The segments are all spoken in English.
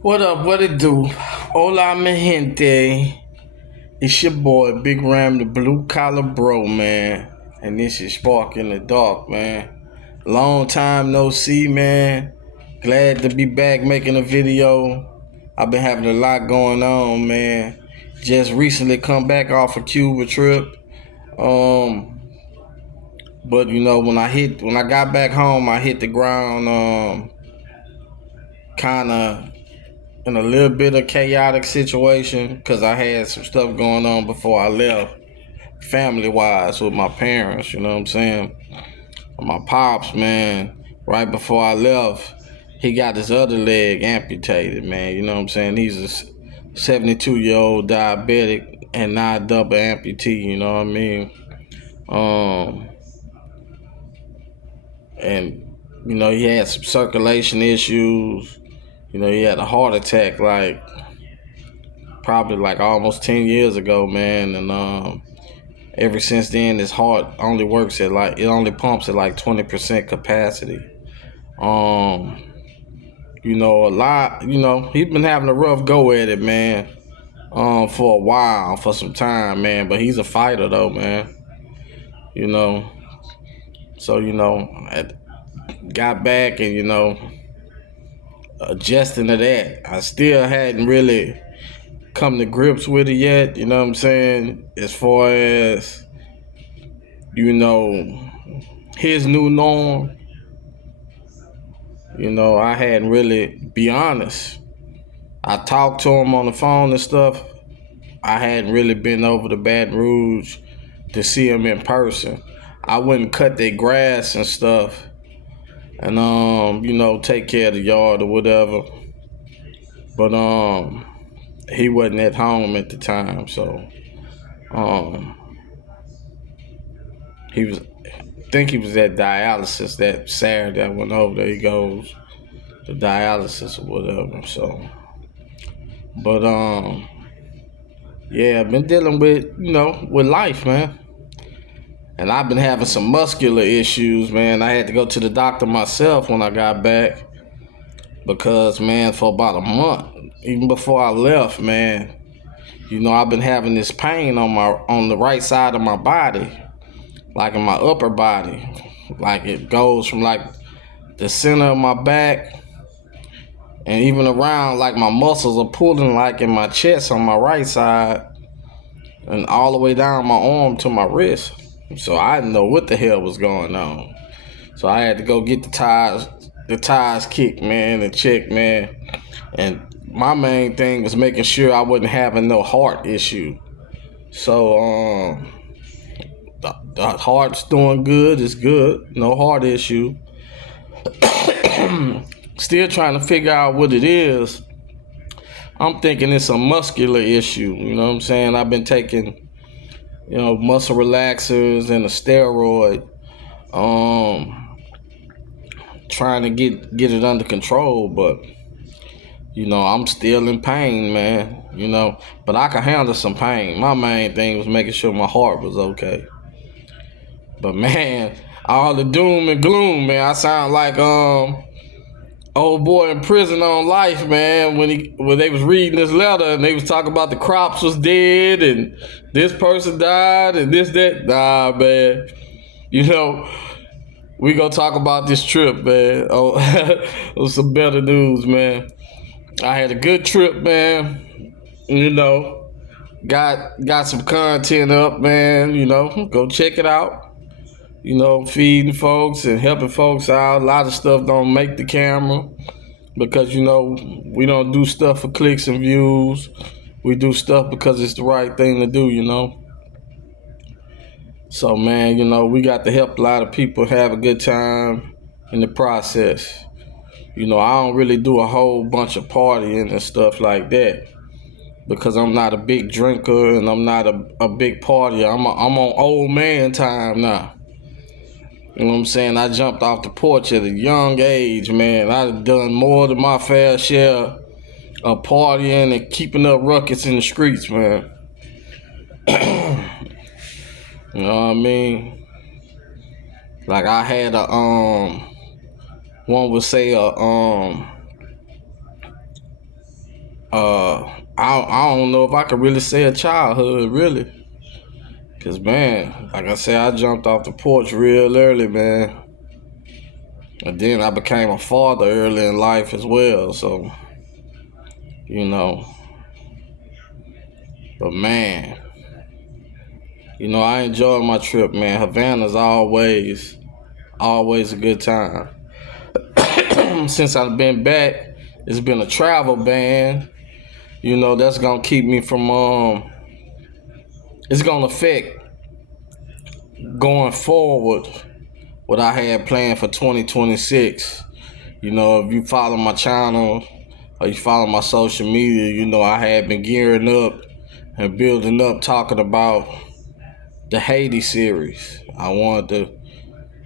What up? What it do? Hola, mi gente. It's your boy, Big Ram, the blue collar bro, man. And this is Spark in the Dark, man. Long time no see, man. Glad to be back making a video. I've been having a lot going on, man. Just recently come back off a Cuba trip. Um, but when I got back home, I hit the ground, kind of in a little bit of chaotic situation because I had some stuff going on before I left, family wise, with my parents. You know what I'm saying? My pops, man. Right before I left, he got his other leg amputated, man. You know what I'm saying? He's a 72-year-old diabetic and not double amputee. You know what I mean? Um, and he had some circulation issues. He had a heart attack probably like almost 10 years ago, man. And ever since then, his heart only works at it only pumps at like 20% capacity. Um, a lot, he's been having a rough go at it, man. For a while, for some time, man. But he's a fighter, though, man. You know, so I got back and adjusting to that. I still hadn't really come to grips with it yet. You know what I'm saying? As far as his new norm. I hadn't really, be honest. I talked to him on the phone and stuff. I hadn't really been over to Baton Rouge to see him in person. I wouldn't cut their grass and stuff and take care of the yard or whatever. But he wasn't at home at the time, so um he was I think he was at dialysis that Saturday. I went over there. He goes to dialysis or whatever. So, but yeah, I've been dealing with with life, man. And I've been having some muscular issues, man. I had to go to the doctor myself when I got back because, man, for about a month, even before I left, man, I've been having this pain on the right side of my body, like in my upper body, like it goes from like the center of my back and even around, like my muscles are pulling like in my chest on my right side and all the way down my arm to my wrist. So I didn't know what the hell was going on. So I had to go get the tires kicked, man, and checked, man. And my main thing was making sure I wasn't having no heart issue. So the heart's doing good. It's good. No heart issue. Still trying to figure out what it is. I'm thinking it's a muscular issue. You know what I'm saying? I've been taking, muscle relaxers and a steroid. Trying to get it under control, but I'm still in pain, man. But I can handle some pain. My main thing was making sure my heart was okay. But man, all the doom and gloom, man. I sound like old boy in prison on life, man. When they was reading this letter and they was talking about the crops was dead and this person died and this that. Nah, man. We gonna talk about this trip, man. Oh, some better news, man. I had a good trip, man. Got some content up, man. Go check it out. Feeding folks and helping folks out. A lot of stuff don't make the camera because we don't do stuff for clicks and views. We do stuff because it's the right thing to do. So man, we got to help a lot of people have a good time in the process. I don't really do a whole bunch of partying and stuff like that because I'm not a big drinker and I'm not a big partier. I'm on old man time now. You know what I'm saying? I jumped off the porch at a young age, man. I've done more than my fair share of partying and keeping up ruckus in the streets, man. You know what I mean? Like I had one would say I don't know if I could really say a childhood, really. Cause man, like I said, I jumped off the porch real early, man. And then I became a father early in life as well. So, you know, but man, I enjoyed my trip, man. Havana's always a good time. Since I've been back, it's been a travel ban. That's gonna keep me from it's gonna affect going forward what I had planned for 2026. If you follow my channel or you follow my social media, I had been gearing up and building up talking about the Haiti series. I wanted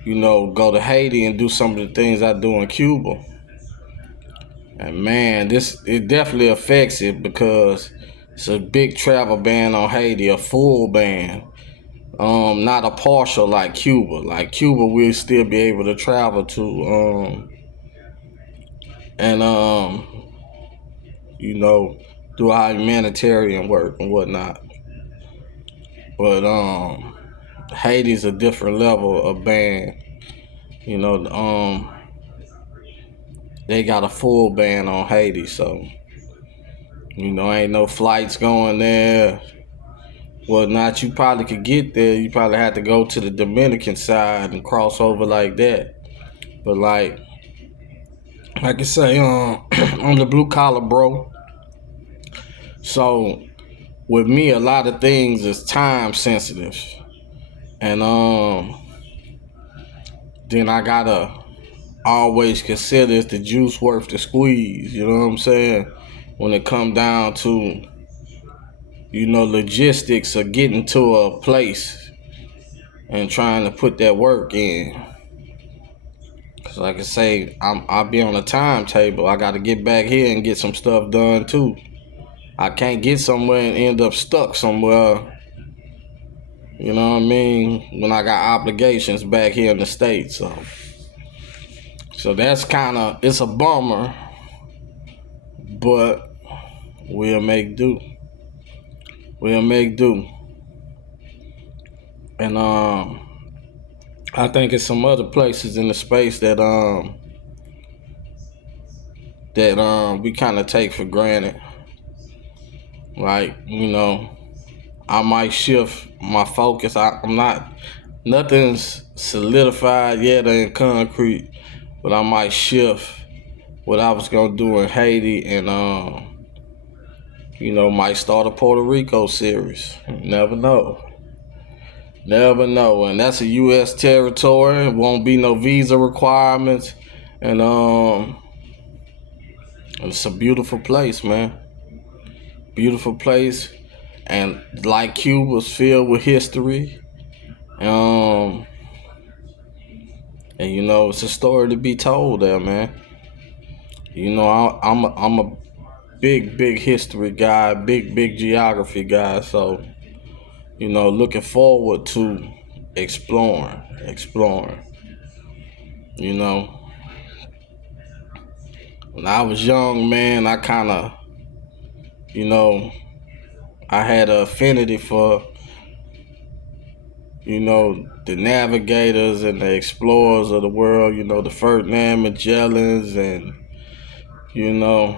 to, go to Haiti and do some of the things I do in Cuba. And man, it definitely affects it because it's a big travel ban on Haiti, a full ban. Not a partial like Cuba. Like Cuba, we'll still be able to travel to, and you know, do our humanitarian work and whatnot. But Haiti's a different level of ban. You know, they got a full ban on Haiti, so ain't no flights going there. Whatnot. You probably could get there. You probably have to go to the Dominican side and cross over like that. But like I say, I'm the blue collar bro. So with me, a lot of things is time sensitive, and then I gotta always consider is the juice worth the squeeze. You know what I'm saying? When it come down to logistics of getting to a place and trying to put that work in. Cause like I say, I'll be on a timetable. I got to get back here and get some stuff done too. I can't get somewhere and end up stuck somewhere. You know what I mean? When I got obligations back here in the States, so that's it's a bummer, but we'll make do. We'll make do. And I think it's some other places in the space that we kind of take for granted. Like I might shift my focus. I'm not nothing's solidified yet or in concrete, but I might shift what I was gonna do in Haiti and might start a Puerto Rico series. Never know. Never know. And that's a US territory. Won't be no visa requirements. And it's a beautiful place, man. Beautiful place. And like Cuba's filled with history. Um and it's a story to be told there, man. I'm a big history guy, big geography guy, so looking forward to exploring. You know, when I was young, man, I kind of, you know, I had an affinity for, the navigators and the explorers of the world. The Ferdinand Magellans and you know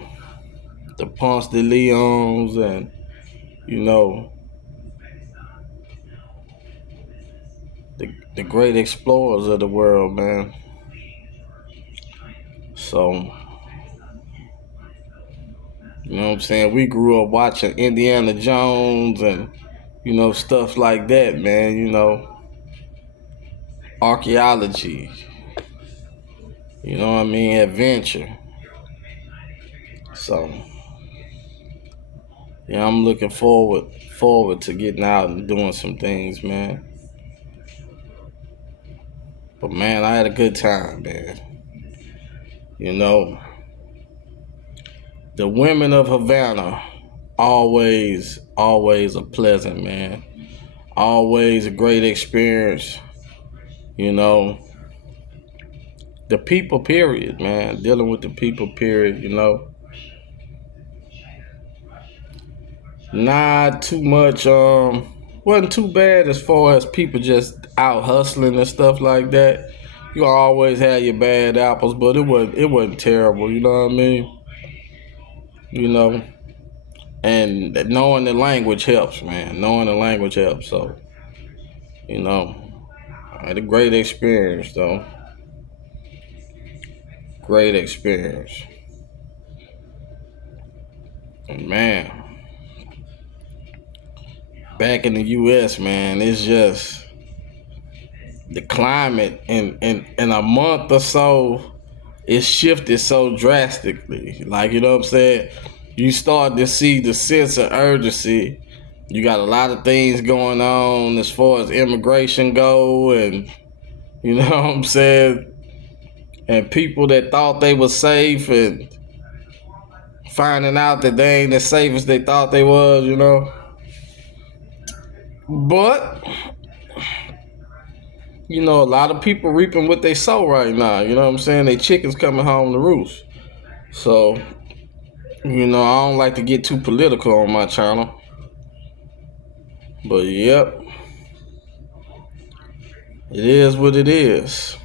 the Ponce de Leons and you know the great explorers of the world, man. So, you know what I'm saying? We grew up watching Indiana Jones and, stuff like that, man. Archaeology, what I mean? Adventure. So, yeah, I'm looking forward to getting out and doing some things, man. But man, I had a good time, man. You know, the women of Havana, always a pleasant, man. Always a great experience. You know, the people, period, man. Dealing with the people, period. Not too much. Wasn't too bad as far as people just out hustling and stuff like that. You always have your bad apples, but it wasn't terrible. You know what I mean? You know, and knowing the language helps, man. Knowing the language helps. So you know, I had a great experience though. Great experience, and man. Back in the U.S., man, it's just the climate in a month or so it shifted so drastically. Like, you know what I'm saying? You start to see the sense of urgency. You got a lot of things going on as far as immigration go, and you know what I'm saying? And people that thought they were safe and finding out that they ain't as safe as they thought they was, you know. But you know, a lot of people reaping what they sow right now. You know what I'm saying? They chickens coming home to roost. So, you know, I don't like to get too political on my channel. But yep, it is what it is.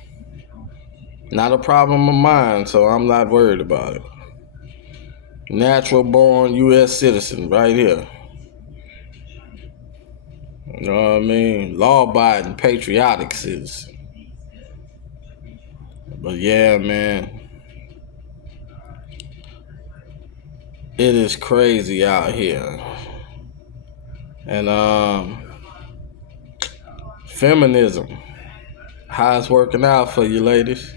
Not a problem of mine, so I'm not worried about it. Natural born U.S. citizen right here. You know what I mean? Law abiding, patriotic citizen. But yeah, man, it is crazy out here. And feminism. How it's working out for you ladies?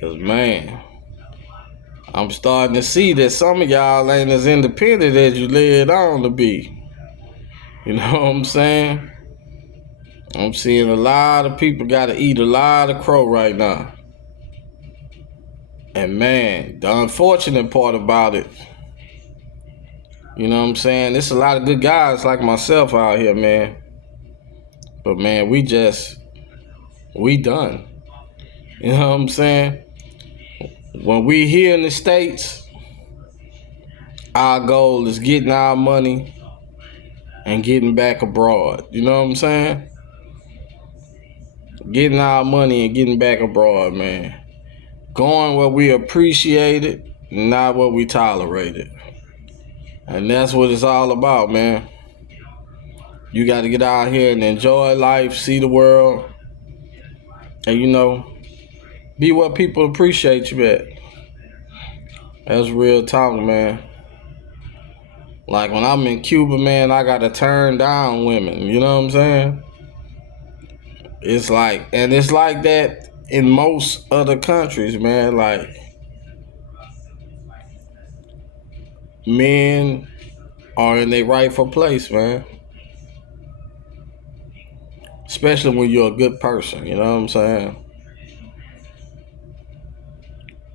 Cause man, I'm starting to see that some of y'all ain't as independent as you led on to be. You know what I'm saying? I'm seeing a lot of people gotta eat a lot of crow right now. And man, the unfortunate part about it, you know what I'm saying? There's a lot of good guys like myself out here, man. But man, we done. You know what I'm saying? When we here in the States, our goal is getting our money and getting back abroad. You know what I'm saying? Getting our money and getting back abroad, man. Going where we appreciate it, not what we tolerate it. And that's what it's all about, man. You got to get out here and enjoy life, see the world, and you know, be what people appreciate you at. That's real talk, man. Like when I'm in Cuba, man, I gotta turn down women. You know what I'm saying? It's like that in most other countries, man. Like men are in their rightful place, man. Especially when you're a good person, you know what I'm saying?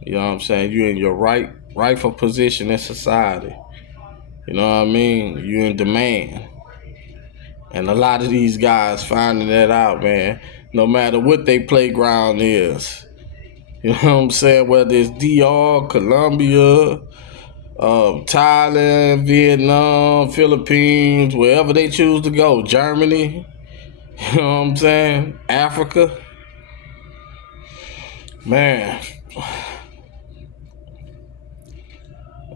You know what I'm saying? You're in your rightful position in society. You know what I mean? You're in demand. And a lot of these guys finding that out, man. No matter what their playground is. You know what I'm saying? Whether it's DR, Colombia, Thailand, Vietnam, Philippines, wherever they choose to go, Germany, you know what I'm saying? Africa. Man,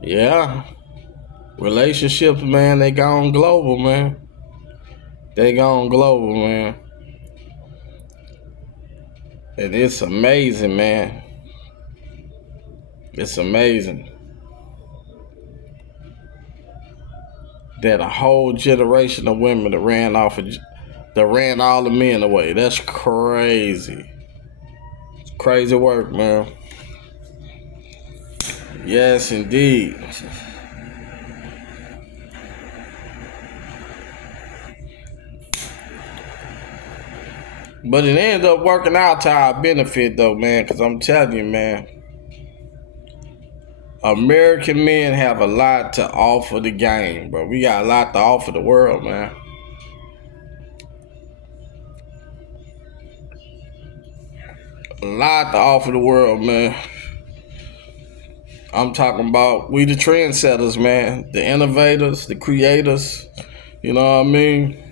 yeah. Relationships, man, they gone global, man. They gone global, man. And it's amazing, man. It's amazing that a whole generation of women that ran all the men away. That's crazy. It's crazy work, man. Yes, indeed. But it ended up working out to our benefit, though, man. Because I'm telling you, man, American men have a lot to offer the game, bro. We got a lot to offer the world, man. A lot to offer the world, man. I'm talking about we the trendsetters, man. The innovators, the creators. You know what I mean?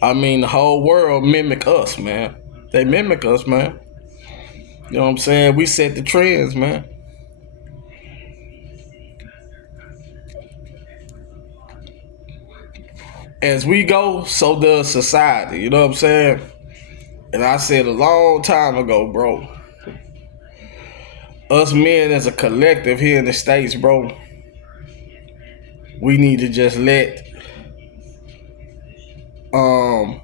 I mean, the whole world mimic us, man. They mimic us, man. You know what I'm saying? We set the trends, man. As we go, so does society. You know what I'm saying? And I said a long time ago, bro, us men as a collective here in the States, bro, we need to just let um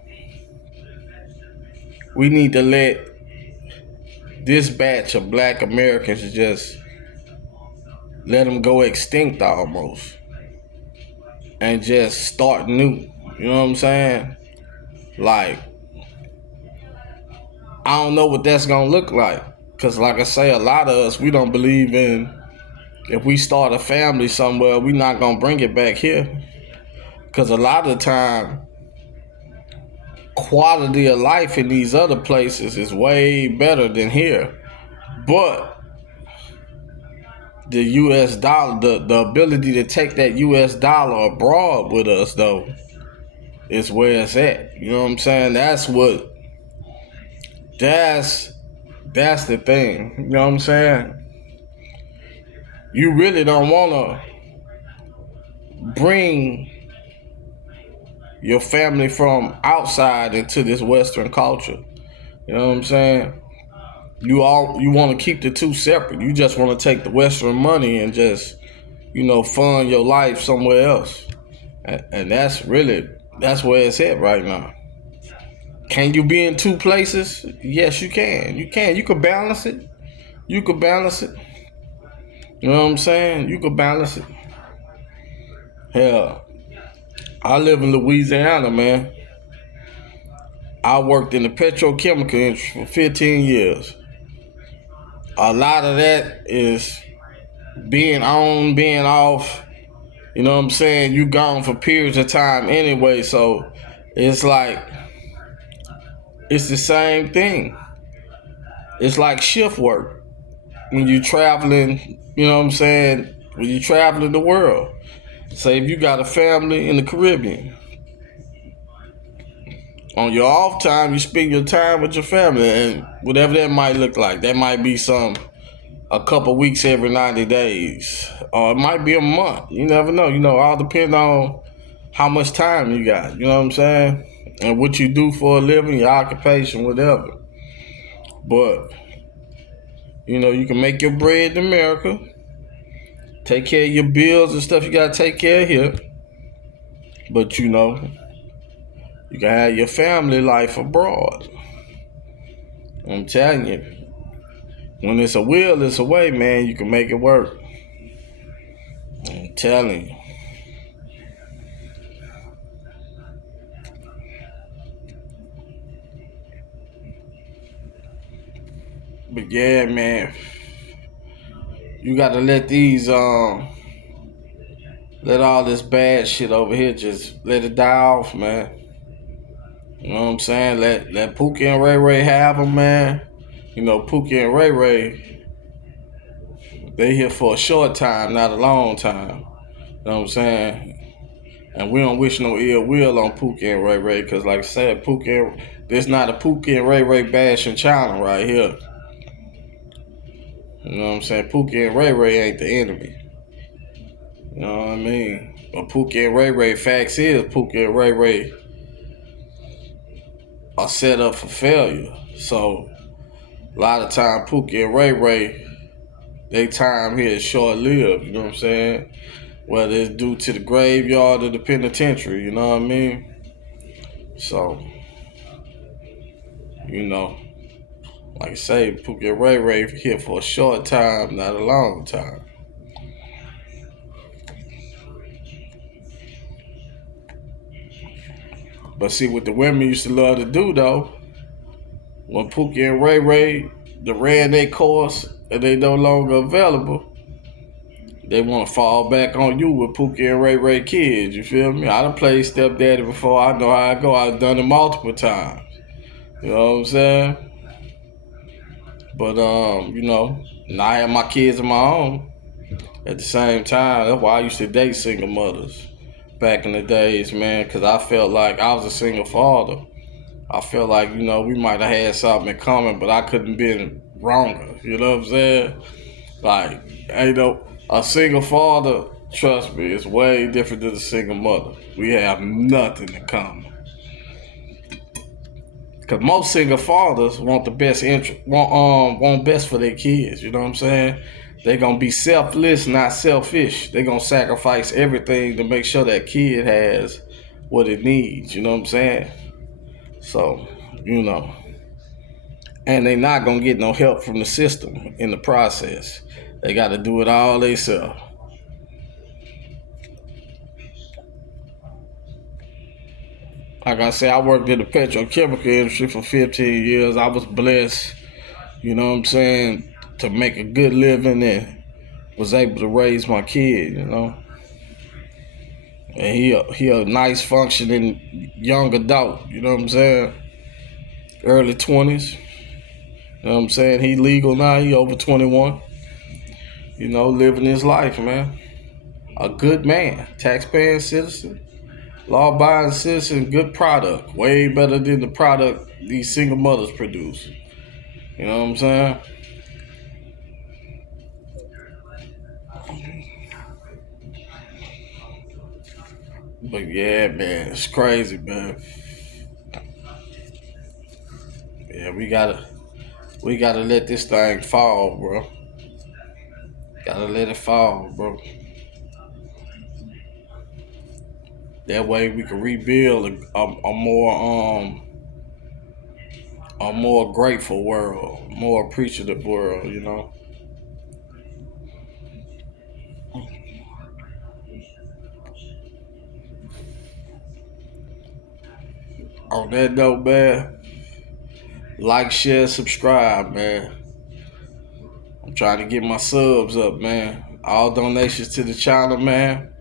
we need to let this batch of black Americans just let them go extinct almost and just start new. You know what I'm saying? Like, I don't know what that's gonna look like. Cause like I say, a lot of us we don't believe in if we start a family somewhere, we not gonna bring it back here. Cause a lot of the time, quality of life in these other places is way better than here. But the US dollar, the ability to take that US dollar abroad with us though, is where it's at. You know what I'm saying? That's that's the thing. You know what I'm saying? You really don't wanna bring your family from outside into this Western culture. You know what I'm saying? You want to keep the two separate. You just want to take the Western money and just fund your life somewhere else, and that's where it's at right now. Can you be in two places? Yes, you can. You can. You could balance it. You could balance it. You know what I'm saying? You could balance it. Hell, I live in Louisiana, man. I worked in the petrochemical industry for 15 years. A lot of that is being on, being off. You know what I'm saying? You gone for periods of time anyway, so it's like it's the same thing. It's like shift work when you traveling. You know what I'm saying? When you traveling the world. Say if you got a family in the Caribbean, on your off time you spend your time with your family, and whatever that might look like. That might be a couple weeks every 90 days, or it might be a month. You never know. All depend on how much time you got. You know what I'm saying? And what you do for a living, your occupation, whatever. But you can make your bread in America, take care of your bills and stuff you gotta take care of here. But you can have your family life abroad. I'm telling you, when it's a will, it's a way, man. You can make it work. I'm telling you. But yeah, man, you gotta let all this bad shit over here just let it die off, man. You know what I'm saying? Let Pookie and Ray Ray have them, man. Pookie and Ray Ray, they here for a short time, not a long time. You know what I'm saying? And we don't wish no ill will on Pookie and Ray Ray, because like I said, this not a Pookie and Ray Ray bashing channel right here. You know what I'm saying? Pookie and Ray Ray ain't the enemy. You know what I mean? But Pookie and Ray Ray, facts is Pookie and Ray Ray are set up for failure. So a lot of time Pookie and Ray Ray, they time here is short lived, you know what I'm saying? Whether it's due to the graveyard or the penitentiary, you know what I mean? So, you know, like I say, Pookie and Ray Ray here for a short time, not a long time. But see what the women used to love to do though, when Pookie and Ray Ray they ran their course and they no longer available, they want to fall back on you with Pookie and Ray Ray kids. You feel me? I done played stepdaddy before. I know how I go. I've done it multiple times. You know what I'm saying? But And I had my kids of my own at the same time. That's why I used to date single mothers back in the days, man, because I felt like I was a single father. I felt like, we might have had something in common, but I couldn't be wronger. You know what I'm saying? Like, a single father, trust me, is way different than a single mother. We have nothing in common. Cause most single fathers want the best interest, want best for their kids. You know what I'm saying? They're gonna be selfless, not selfish. They're gonna sacrifice everything to make sure that kid has what it needs. You know what I'm saying? So, you know, and they not gonna get no help from the system in the process. They got to do it all themselves. Like I said, I worked in the petrochemical industry for 15 years. I was blessed, you know what I'm saying, to make a good living and was able to raise my kid. And he a nice functioning young adult, you know what I'm saying? Early 20s. You know what I'm saying? He legal now, he over 21. Living his life, man. A good man, taxpaying citizen, law-abiding citizen, good product. Way better than the product these single mothers produce. You know what I'm saying? But yeah, man, it's crazy, man. Yeah, we gotta let this thing fall, bro. Gotta let it fall, bro. That way we can rebuild a more grateful world, more appreciative world. On that note, man, like, share, subscribe, man. I'm trying to get my subs up, man. All donations to the channel, man,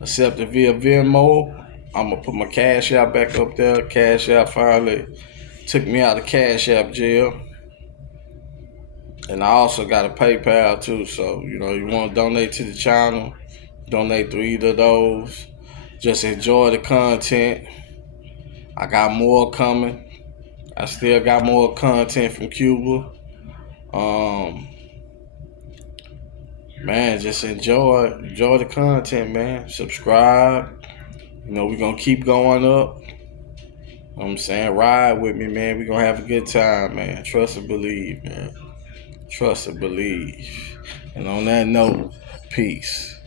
accepted via Venmo. I'm gonna put my Cash App back up there. Cash App finally took me out of Cash App jail. And I also got a PayPal too. So, you want to donate to the channel, donate through either of those. Just enjoy the content. I got more coming. I still got more content from Cuba. Um, man, just enjoy the content, man. Subscribe. We're gonna keep going up. You know what I'm saying? Ride with me, man. We're gonna have a good time, man. Trust and believe, man. Trust and believe. And on that note, peace.